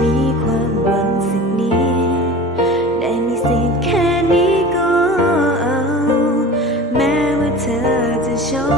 มีความหวังสักนิดได้มีสิทธิแค่นี้ก็เอา แม้ว่าเธอจะชอ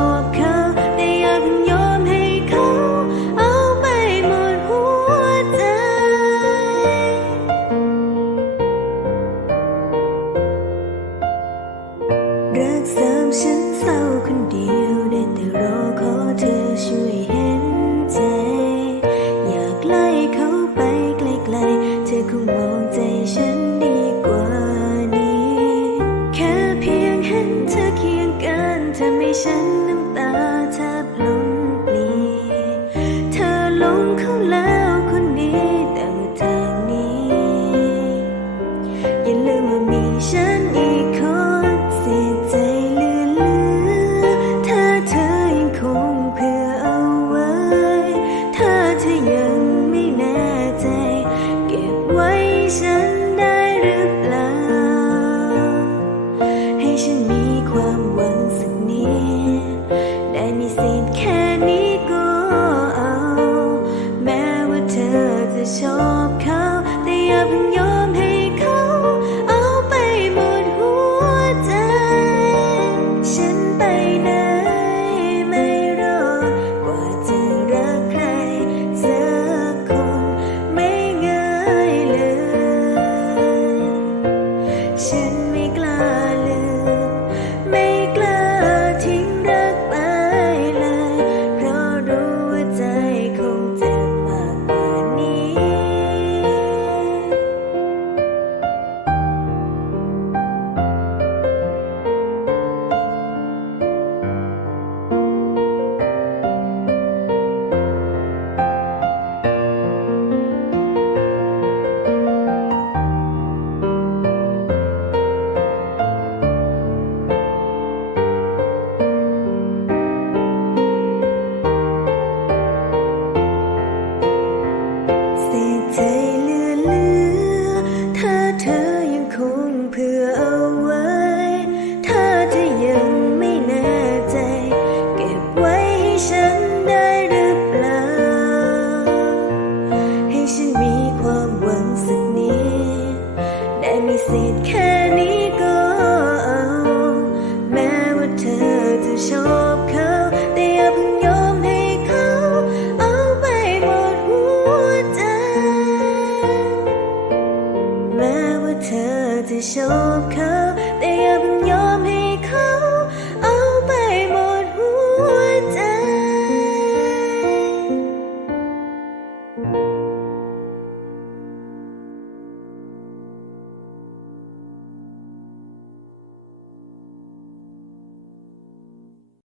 มองใจฉันดีกว่านี้ แค่เพียงเห็นเธอเคียงกันทำให้ฉันนั้น let me see it. Can